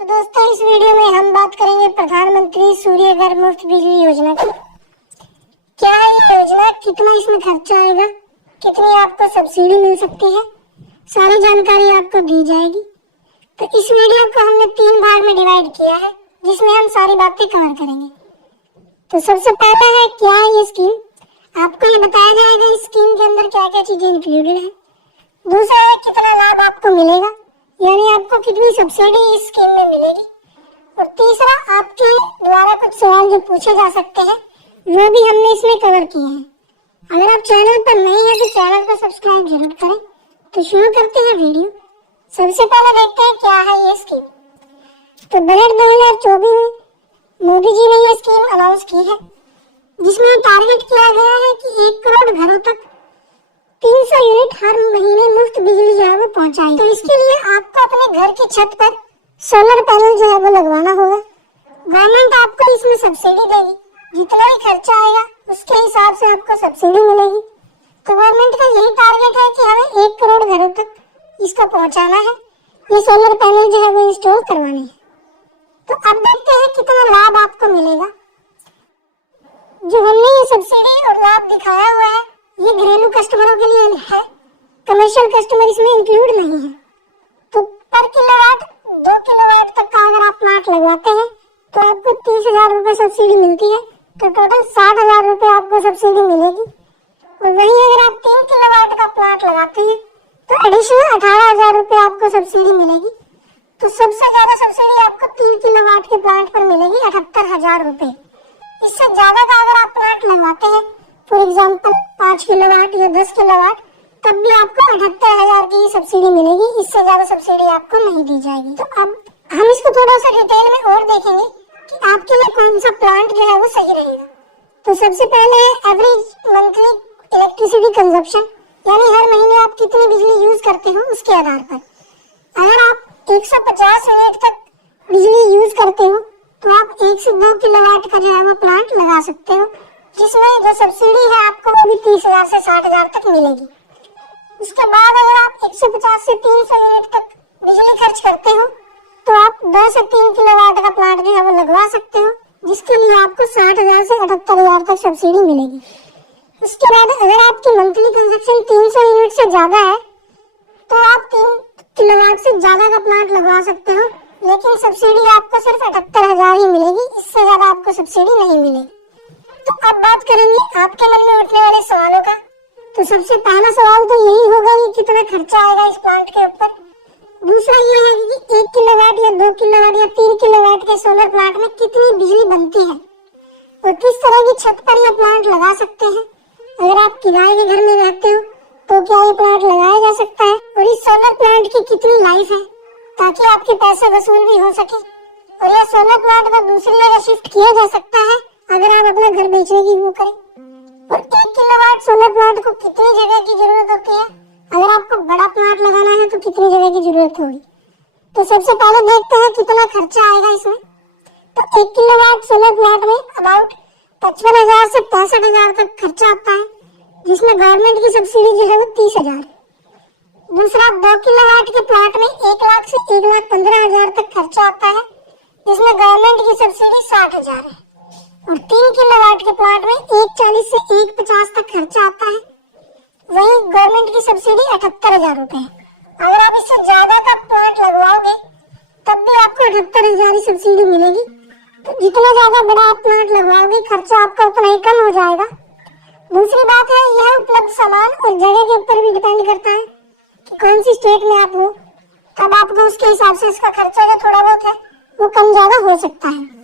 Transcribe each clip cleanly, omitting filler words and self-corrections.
तो दोस्तों इस वीडियो में हम बात करेंगे प्रधानमंत्री सूर्य घर मुफ्त बिजली योजना की। क्या है ये योजना, कितना इसमें खर्चा आएगा, कितनी आपको सब्सिडी मिल सकती है, सारी जानकारी आपको दी जाएगी। तो इस वीडियो को हमने 3 भाग में डिवाइड किया है जिसमें हम सारी बातें कवर करेंगे। तो सबसे पहला है क्या है ये स्कीम, आपको ये बताया जाएगा इस स्कीम के अंदर क्या क्या चीजें इंक्लूडेड है। दूसरा है कितना लाभ आपको मिलेगा, यानी आपको कितनी सब्सिडी इस स्कीम में मिलेगी। और तीसरा आपके द्वारा कुछ सवाल जो पूछे जा सकते हैं वो भी हमने इसमें कवर किए हैं। अगर आप चैनल पर नए हैं तो चैनल को सब्सक्राइब जरूर करें। तो शुरू करते हैं वीडियो। सबसे पहले देखते हैं क्या है ये स्कीम। तो बजट 2024 में मोदी जी ने ये स्कीम अनाउंस की है जिसमें टारगेट किया गया है कि 1 करोड़ घरों तक 300 यूनिट हर महीने मुफ्त बिजली जो है वो पहुंचाई। तो इसके लिए आपको अपने घर की छत पर सोलर पैनल जो है वो लगवाना होगा। गवर्नमेंट आपको इसमें सब्सिडी देगी, जितना भी खर्चा आएगा उसके हिसाब से आपको सब्सिडी मिलेगी। तो गवर्नमेंट का यही टारगेट है कि हमें 1 करोड़ घरों तक इसको पहुंचाना है, ये सोलर पैनल जो है वो इंस्टॉल करवाने हैं। तो अब देखते हैं कितना लाभ आपको मिलेगा। जो हमने ये सब्सिडी और लाभ दिखाया हुआ है ये घरेलू कस्टमरों के लिए है, कमर्शियल कस्टमर इसमें इंक्लूड नहीं है। तो पर किलोवाट 2 किलोवाट तक का अगर आप प्लांट लगवाते हैं तो आपको 30,000 रुपए सब्सिडी मिलती है। तो टोटल 60,000 रुपए आपको सब्सिडी मिलेगी। और वहीं अगर आप 3 किलोवाट का प्लांट लगाते हैं तो एडिशनल 18,000 रुपए आपको सब्सिडी मिलेगी। तो सबसे ज्यादा सब्सिडी आपको 3 किलोवाट के प्लांट पर मिलेगी 78,000 रुपए। इससे ज्यादा का अगर आप प्लांट लगवाते हैं फॉर एग्जाम्पल 5 किलोवाट या 10 किलोवाट तब भी आपको 78,000 की सब्सिडी मिलेगी। इससे ज्यादा सब्सिडी आपको नहीं दी जाएगी। तो अब हम इसको थोड़ा सा डिटेल में और देखेंगे कि आपके लिए कौन सा प्लांट जो है वो सही रहेगा। तो सबसे पहले है एवरेज मंथली इलेक्ट्रिसिटी कंजप्शन, यानी हर महीने आप कितनी बिजली यूज करते हो उसके आधार पर। अगर आप 150 यूनिट तक बिजली यूज करते हो तो आप 1 से 2 किलोवाट का जो है वो प्लांट लगा सकते हो, जिसमें जो सब्सिडी है आपको वो भी 30,000 से 60,000 तक मिलेगी। उसके बाद अगर आप 150 से 300 यूनिट तक बिजली खर्च करते हो तो आप 2 से 3 किलोवाट का प्लांट जो है वो लगवा सकते हो, जिसके लिए आपको 60,000 से 78,000 तक सब्सिडी मिलेगी। उसके बाद अगर आपकी मंथली कंजप्शन 300 यूनिट से ज्यादा है तो आप 3 किलोवाट से ज्यादा का प्लांट लगवा सकते हो, लेकिन सब्सिडी आपको सिर्फ 78,000 ही मिलेगी, इससे ज्यादा आपको सब्सिडी नहीं मिलेगी। तो अब बात करेंगे आपके मन में उठने वाले सवालों का। तो सबसे पहला सवाल तो यही होगा कि कितना खर्चा आएगा इस प्लांट के ऊपर। दूसरा ये है कि 1 किलोवाट या 2 किलोवाट या 3 किलोवाट के सोलर प्लांट में कितनी बिजली बनती है और किस तरह की छत पर यह प्लांट लगा सकते हैं। अगर आप किराए के घर में रहते हो तो क्या ये प्लांट लगाया जा सकता है, और इस सोलर प्लांट की कितनी लाइफ है ताकि आपके पैसे वसूल भी हो सके। और यह सोलर प्लांट को दूसरी जगह शिफ्ट किया जा सकता है अगर आप अपना घर बेचने की वो करें। और 1 किलोवाट सोलर प्लांट को कितनी जगह की जरूरत होती है, अगर आपको बड़ा प्लांट लगाना है तो कितनी जगह की जरूरत होगी। तो सबसे पहले देखते हैं कितना खर्चा आएगा इसमें। तो 1 किलोवाट सोलर प्लांट में अबाउट 55,000 से 65,000 तक खर्चा आता है, जिसमें गवर्नमेंट की सब्सिडी जो है वो 30,000 है। दूसरा 2 किलोवाट के प्लांट में 1 लाख से 1,15,000 तक खर्चा आता है, जिसमें गवर्नमेंट की सब्सिडी 60,000 है। और 3 किलोवाट के प्लांट में 140 से 150 तक खर्चा आता है, वही गवर्नमेंट की सब्सिडी 78,000 रुपए है। अगर आप इससे ज्यादा का प्लांट लगवाओगे तब भी आपको 78,000 ही सब्सिडी मिलेगी। तो जितना ज्यादा बड़ा आप प्लांट लगवाओगे खर्चा आपका उतना ही कम हो जाएगा। दूसरी बात है यह उपलब्ध सामान और जगह के ऊपर भी डिपेंड करता है कि कौन सी स्टेट में आप हो, तब आपको उसके हिसाब से इसका खर्चा जो थोड़ा बहुत है वो कम ज्यादा हो सकता है।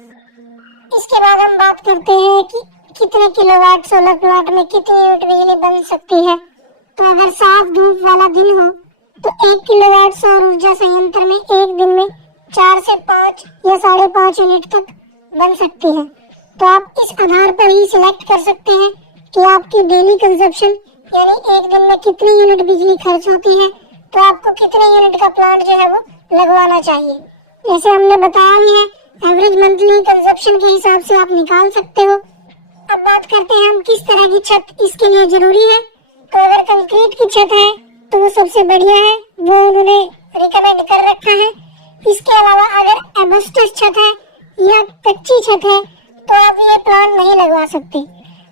इसके बाद हम बात करते हैं कि कितने किलोवाट सोलर प्लांट में कितनी यूनिट बिजली बन सकती है। तो अगर साफ धूप वाला दिन हो तो 1 किलोवाट सौर ऊर्जा संयंत्र में एक दिन में 4 से 5 या 5.5 यूनिट तक बन सकती है। तो आप इस आधार पर ही सिलेक्ट कर सकते हैं कि आपकी डेली कंजप्शन यानी एक दिन में कितनी यूनिट बिजली खर्च होती है, तो आपको कितने यूनिट का प्लांट जो है वो लगवाना चाहिए। जैसे हमने बताया भी है एवरेज मंथली कंजप्शन के हिसाब से आप निकाल सकते हो। अब बात करते हैं हम किस तरह की छत इसके लिए जरूरी है। तो अगर कंक्रीट की छत है तो वो सबसे बढ़िया है, वो उन्होंने रिकमेंड कर रखा है। इसके अलावा अगर एस्बेस्टस छत है या कच्ची छत है तो आप ये प्लांट नहीं लगवा सकते।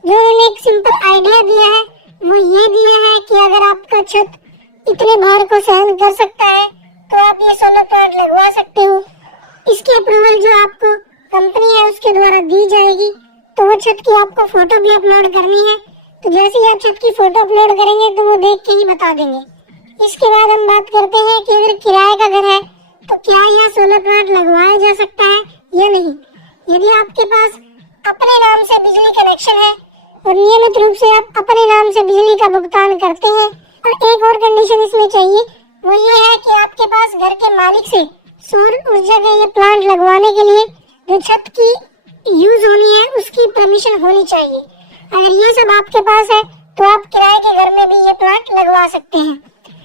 जो उन्होंने एक सिंपल आइडिया दिया है वो ये दिया है कि अगर आपका छत इतने भार को सहन कर सकता है तो आप ये सोलर प्लांट लगवा सकते हो। इसकी अप्रूवल जो आपको कंपनी है उसके द्वारा दी जाएगी। तो वो छत की आपको फोटो भी अपलोड करनी है। तो जैसे ही आप छत की फोटो अपलोड करेंगे तो वो देख के ही बता देंगे। इसके बाद हम बात करते हैं कि अगर किराए का घर है तो क्या यहाँ सोलर प्लांट लगवाया जा सकता है या नहीं। यदि आपके पास अपने नाम से बिजली कनेक्शन है और नियमित रूप से आप अपने नाम से बिजली का भुगतान करते हैं, और एक और कंडीशन इसमें चाहिए वो ये है कि आपके पास घर के मालिक से सौर ऊर्जा के ये प्लांट लगवाने के लिए जो छत की यूज होनी है उसकी परमिशन होनी चाहिए। अगर ये सब आपके पास है तो आप किराए के घर में भी ये प्लांट लगवा सकते हैं।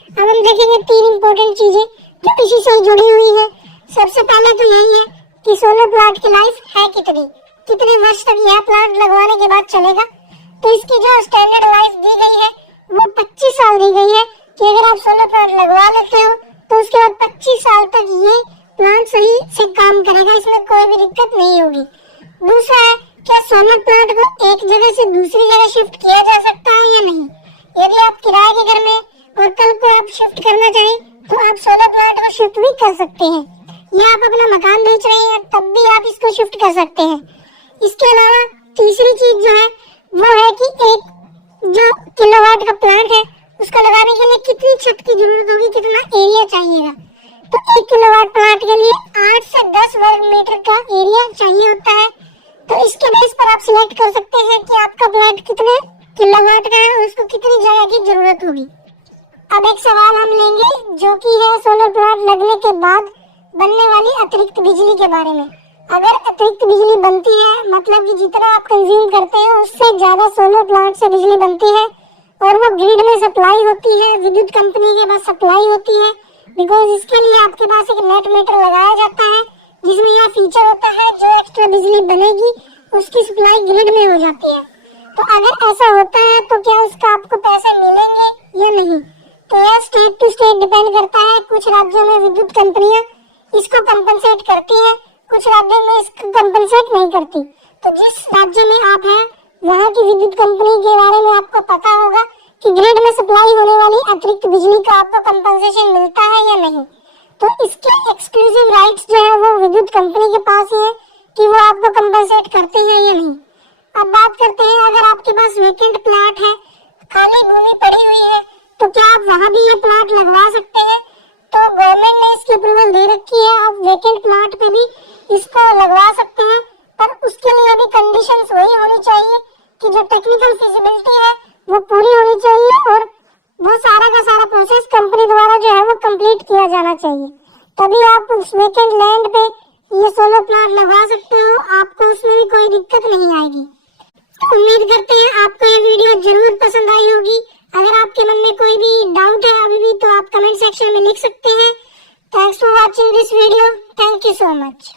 अब हम देखेंगे 3 इम्पोर्टेंट चीजें जो इसी से जुड़ी हुई है। सबसे पहले तो यही है कि सोलर प्लांट की लाइफ है कितने वर्ष तक यह प्लांट लगवाने के बाद चलेगा। तो इसकी जो स्टैंडर्ड लाइफ दी गई है वो 25 साल दी गई है कि अगर आप सोलर प्लांट लगवा लेते हो तो उसके बाद 25 साल तक ये प्लांट सही से काम करेगा, इसमें कोई भी दिक्कत नहीं होगी। दूसरा है, क्या सोलर प्लांट को एक जगह से दूसरी जगह शिफ्ट किया जा सकता है या नहीं। यदि आप किराए के घर में और कल को आप शिफ्ट करना चाहें तो आप सोलर प्लांट को शिफ्ट भी कर सकते हैं, या आप अपना मकान बेच रहे हैं तब भी आप इसको शिफ्ट कर सकते हैं। इसके अलावा तीसरी चीज जो है वो है कि एक जो किलोवाट का प्लांट है उसको लगाने के लिए कितनी छत की जरूरत होगी, कितना एरिया चाहिएगा। तो 1 किलोवाट प्लांट के लिए 8 से 10 वर्ग मीटर का एरिया चाहिए होता है। तो इसके बेस पर आप सिलेक्ट कर सकते हैं कि आपका प्लांट कितने किलोवाट का है और उसको कितनी जगह की जरूरत होगी। अब एक सवाल हम लेंगे जो कि है सोलर प्लांट लगने के बाद बनने वाली अतिरिक्त बिजली के बारे में। अगर अतिरिक्त बिजली बनती है मतलब कि जितना आप कंज्यूम करते हैं उससे ज्यादा सोलर प्लांट से बिजली बनती है और वो ग्रिड में सप्लाई होती है, विद्युत कंपनी के पास सप्लाई होती है, बिकॉज इसके लिए आपके पास एक नेट मीटर लगाया जाता है जिसमें यह फीचर होता है जो एक्स्ट्रा बिजली बनेगी उसकी सप्लाई ग्रिड में हो जाती है। तो अगर ऐसा होता है तो क्या उसका आपको पैसे मिलेंगे या नहीं, तो यह स्टेट टू स्टेट डिपेंड करता है। कुछ राज्यों में विद्युत कंपनियां इसको कंपनसेट करती हैं, कुछ राज्यों में इसको कंपनसेट नहीं करती। तो जिस राज्य में आप हैं वहाँ की विद्युत कंपनी के बारे में आपको पता होगा कि ग्रिड में सप्लाई होने वाली अतिरिक्त बिजली का आपको कंपनसेशन मिलता है या नहीं। तो इसके एक्सक्लूसिव राइट्स जो है वो विद्युत कंपनी के पास ही है कि वो आपको कंपनसेट करते हैं या नहीं। अब बात करते हैं, अगर आपके पास वेकेंट प्लॉट है, खाली भूमि पड़ी हुई है, तो क्या आप वहाँ भी ये प्लॉट लगवा सकते हैं। तो गवर्नमेंट ने इसकी अप्रूवल दे रखी है, आप वेकेंट प्लॉट पे भी इसको लगवा सकते हैं, पर उसके लिए अभी कंडीशंस वही होनी चाहिए कि जो टेक्निकल फिजिबिलिटी है वो पूरी होनी चाहिए और वो सारा का सारा प्रोसेस कंपनी द्वारा जो है वो कंप्लीट किया जाना चाहिए। तभी आप उस वेकेंट लैंड पे ये सोलर प्लांट लगा सकते हो, आपको उसमें भी कोई दिक्कत नहीं आएगी। तो उम्मीद करते हैं आपको ये वीडियो जरूर पसंद आई होगी। अगर आपके मन में कोई भी डाउट है अभी भी तो आप कमेंट सेक्शन में लिख सकते हैं। Thanks for watching this video. Thank you so much.